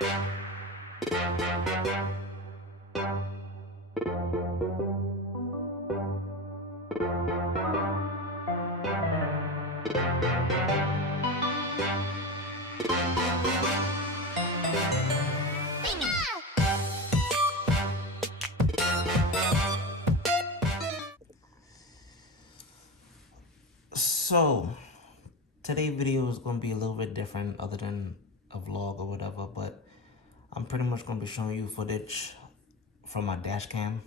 So, today's video is going to be a little bit different other than a vlog or whatever, but I'm pretty much going to be showing you footage from my dash cam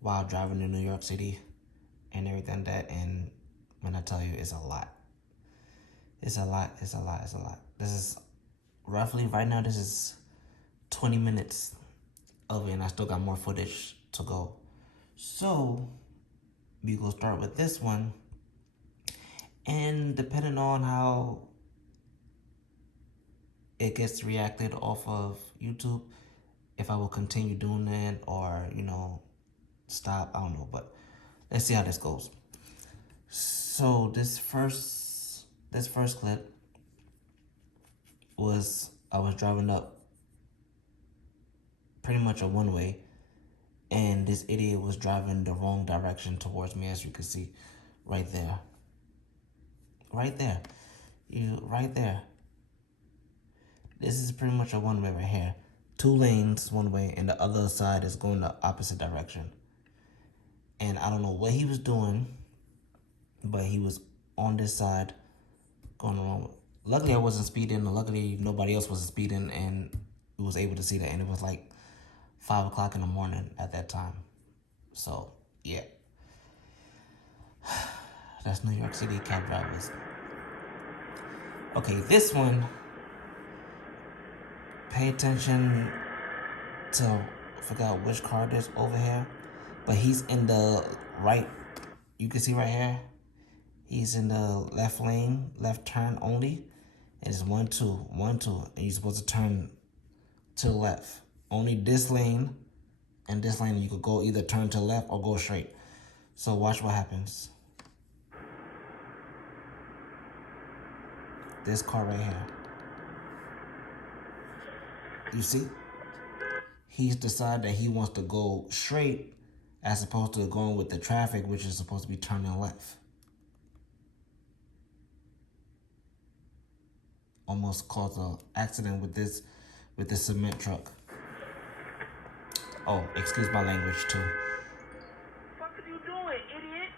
while driving to New York City and everything that, and when I tell you, it's a lot. It's a lot. This is roughly, right now, this is 20 minutes of it, and I still got more footage to go. So, we go start with this one. And depending on how it gets reacted off of YouTube, if I will continue doing that or, stop, I don't know. But let's see how this goes. So this first clip was, I was driving up pretty much a one-way, and this idiot was driving the wrong direction towards me, as you can see right there. Right there. Right there. This is pretty much a one-way right here. 2 lanes one way, and the other side is going the opposite direction. And I don't know what he was doing, but he was on this side going wrong. Luckily, I wasn't speeding. Luckily, nobody else was speeding, and we was able to see that. And it was like 5 o'clock in the morning at that time. So, yeah. That's New York City cab drivers. Okay, this one, pay attention to, I forgot which car it is over here, but he's in the right, you can see right here, he's in the left lane, left turn only, and it's 1, 2, 1, 2, and you're supposed to turn to the left. Only this lane and this lane, you could go either turn to the left or go straight. So watch what happens. This car right here. You see? He's decided that he wants to go straight as opposed to going with the traffic, which is supposed to be turning left. Almost caused an accident with this cement truck. Oh, excuse my language too. What are you doing, idiot?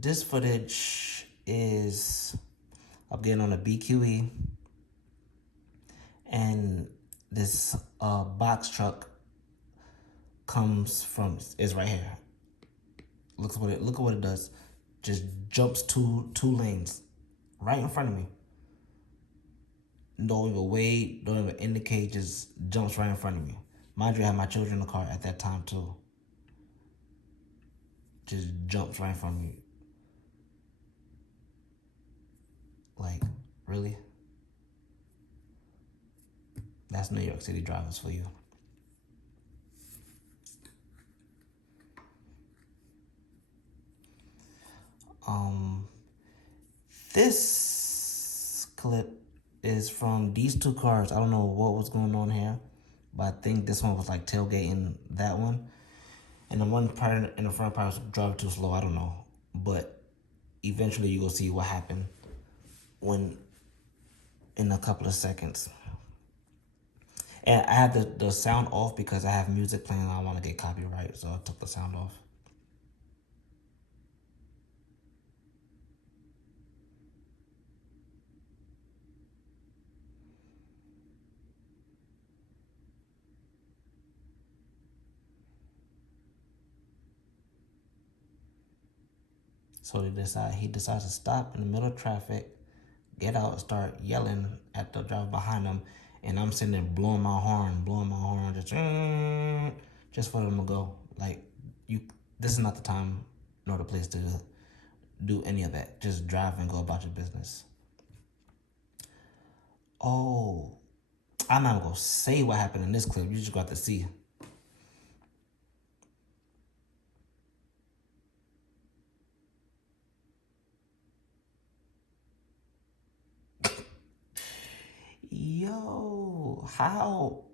This footage is, I'm getting on a BQE, and this box truck is right here. Look at what it does. Just jumps two lanes right in front of me. Don't even wait, don't even indicate, just jumps right in front of me. Mind you, I had my children in the car at that time too. Just jumps right in front of me. Like, really? That's New York City drivers for you. This clip is from these 2 cars. I don't know what was going on here, but I think this one was like tailgating that one. And the one part in the front part was driving too slow. I don't know. But eventually you will see what happened in a couple of seconds. And I had the sound off because I have music playing and I don't want to get copyright, so I took the sound off. So he decides to stop in the middle of traffic, get out, and start yelling at the driver behind him. And I'm sitting there blowing my horn, just for them to go. Like, this is not the time nor the place to do any of that. Just drive and go about your business. Oh, I'm not gonna say what happened in this clip. You just got to see.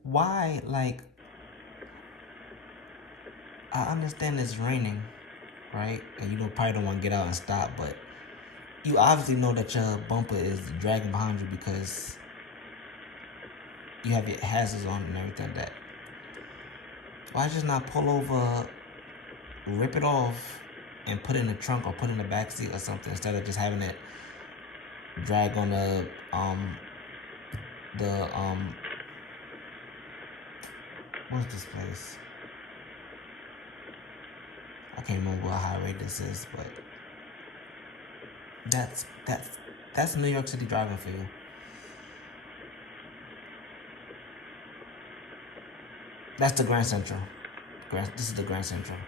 why, like, I understand it's raining, right? And you probably don't want to get out and stop, but you obviously know that your bumper is dragging behind you because you have your hazards on and everything like that. Why just not pull over, rip it off, and put it in the trunk or put it in the back seat or something instead of just having it drag on the what's this place? I can't remember what highway this is, but that's New York City driving for you. That's the Grand Central. This is the Grand Central.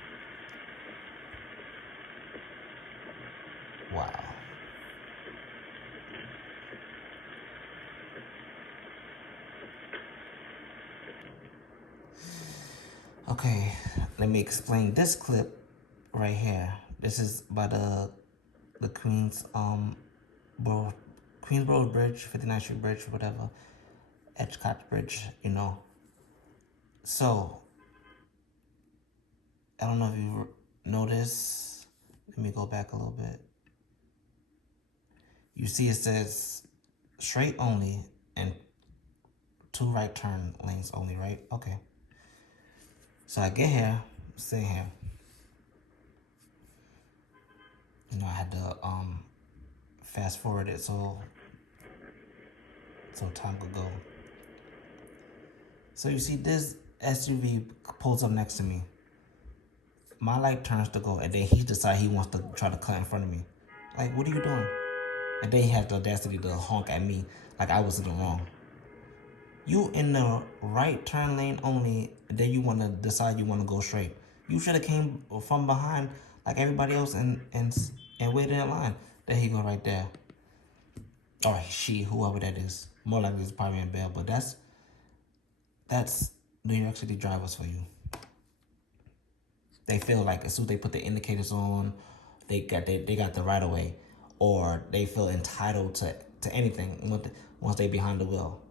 Wow. Okay, let me explain this clip right here. This is by the Queensboro Bridge, 59th Street Bridge, whatever, Edgecott Bridge, you know. So I don't know if you noticed. Let me go back a little bit. You see, it says straight only and 2 right turn lanes only, right? Okay. So I get here, sit here. You know, I had to fast forward it so time could go. So you see this SUV pulls up next to me. My light turns to go, and then he decides he wants to try to cut in front of me. Like, what are you doing? And then he has the audacity to honk at me like I was in the wrong. You in the right turn lane only, and then you want to decide you want to go straight. You should have came from behind like everybody else and waited in line. There he go right there. Or she, whoever that is. More likely it's probably in bed, but that's New York City drivers for you. They feel like as soon as they put the indicators on, they got the right of way, or they feel entitled to anything once they behind the wheel.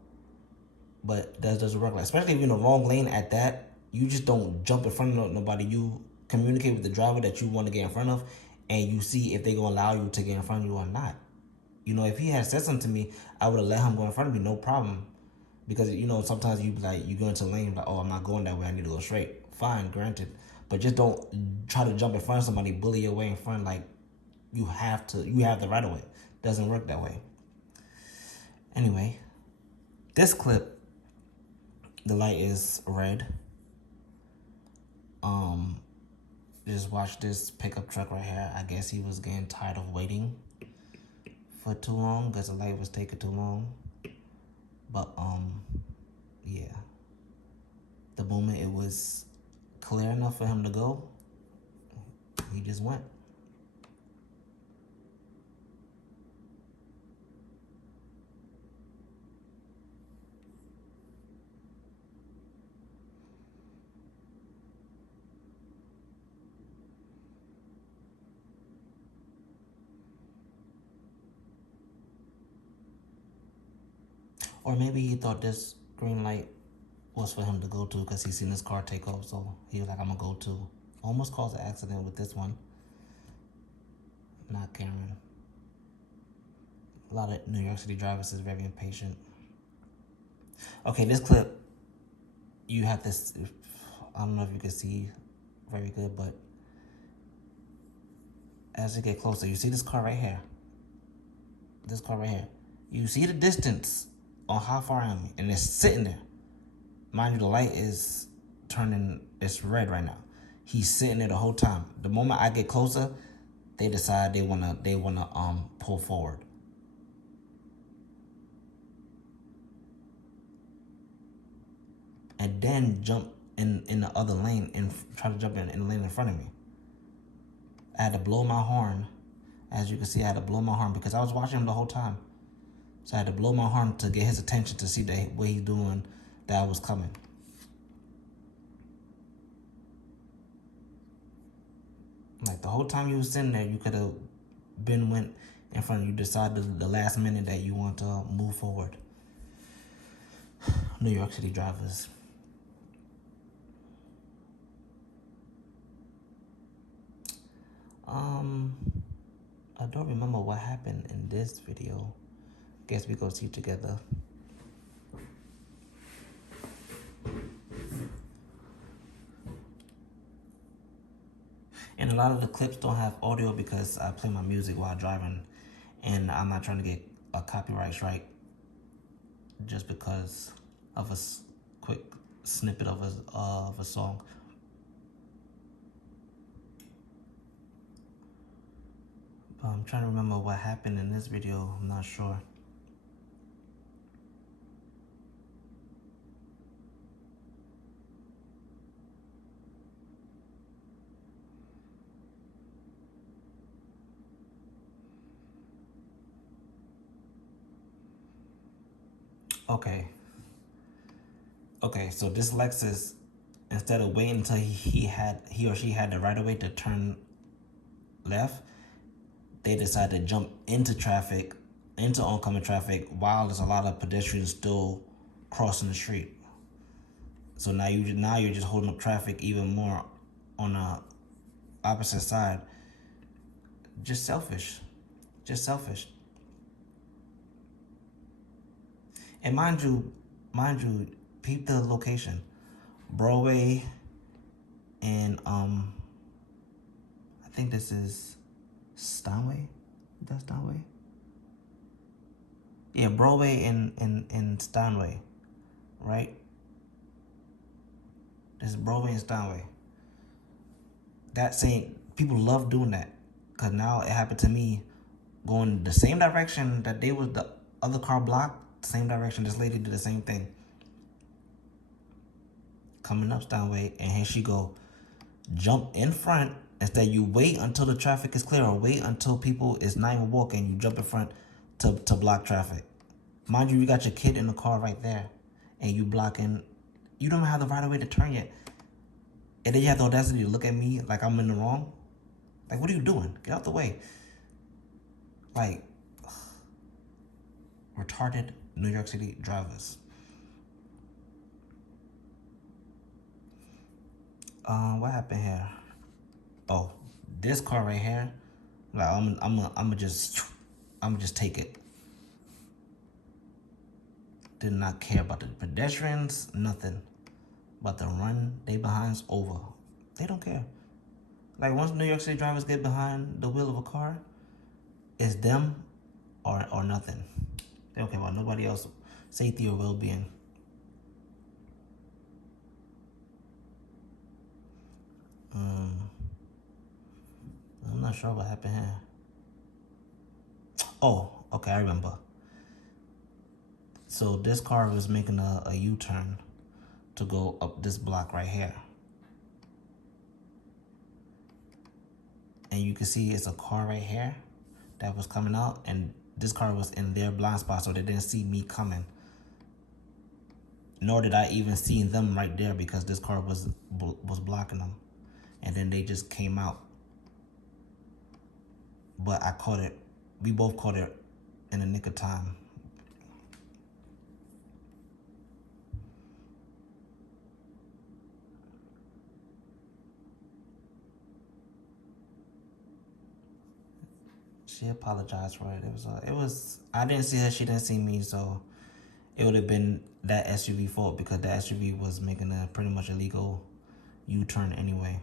But that doesn't work. Like, especially if you're in the wrong lane at that, you just don't jump in front of nobody. You communicate with the driver that you want to get in front of, and you see if they gonna allow you to get in front of you or not. You know, if he had said something to me, I would have let him go in front of me, no problem. Because, you know, sometimes you go into a lane, like, oh, I'm not going that way, I need to go straight. Fine, granted. But just don't try to jump in front of somebody, bully your way in front, like you have the right of way. Doesn't work that way. Anyway, this clip, the light is red. Just watch this pickup truck right here. I guess he was getting tired of waiting for too long because the light was taking too long. But yeah. The moment it was clear enough for him to go, he just went. Or maybe he thought this green light was for him to go to because he seen his car take off, so he was like, I'm gonna go too. Almost caused an accident with this one. Not Cameron. A lot of New York City drivers is very impatient. Okay, this clip, you have this, I don't know if you can see very good, but as you get closer, you see this car right here. This car right here. You see the distance on how far I am, and it's sitting there. Mind you, the light is turning, it's red right now. He's sitting there the whole time. The moment I get closer, they decide they wanna pull forward. And then jump in the other lane and try to jump in the lane in front of me. I had to blow my horn. As you can see, I had to blow my horn because I was watching him the whole time. So I had to blow my horn to get his attention to see that what he's doing, that I was coming. Like the whole time you was sitting there, you could have went in front of you, decided the last minute that you want to move forward. New York City drivers. I don't remember what happened in this video. Guess we go see together. And a lot of the clips don't have audio because I play my music while driving, and I'm not trying to get a copyright strike just because of a quick snippet of a song. But I'm trying to remember what happened in this video. I'm not sure. Okay, so this Lexus, instead of waiting until he or she had the right of way to turn left, they decided to jump into traffic, into oncoming traffic, while there's a lot of pedestrians still crossing the street. So now you're just holding up traffic even more on the opposite side. Just selfish. And mind you, peep the location. Broadway and I think this is Steinway. Is that Steinway? Yeah, Broadway and Steinway, right? This is Broadway and Steinway. That saying, people love doing that, cause now it happened to me, going the same direction that they was the other car blocked. Same direction. This lady did the same thing. Coming up Steinway, and here she go, jump in front. Instead, you wait until the traffic is clear, or wait until people is not even walking. You jump in front to block traffic. Mind you, you got your kid in the car right there, and you blocking. You don't have the right of way to turn yet, and then you have the audacity to look at me like I'm in the wrong. Like, what are you doing? Get out the way. Like, retarded New York City drivers. What happened here? Oh, this car right here. Like, I'm just take it. Did not care about the pedestrians, nothing. But the run they behind's over. They don't care. Like, once New York City drivers get behind the wheel of a car, it's them or nothing. They don't care about nobody else, safety or well-being. I'm not sure what happened here. Oh, okay, I remember. So this car was making a U-turn to go up this block right here. And you can see it's a car right here that was coming out, and this car was in their blind spot, so they didn't see me coming. Nor did I even see them right there because this car was blocking them. And then they just came out. But I caught it. We both caught it in the nick of time. She apologized for it. It was. I didn't see her. She didn't see me. So it would have been that SUV fault because the SUV was making a pretty much illegal U-turn anyway.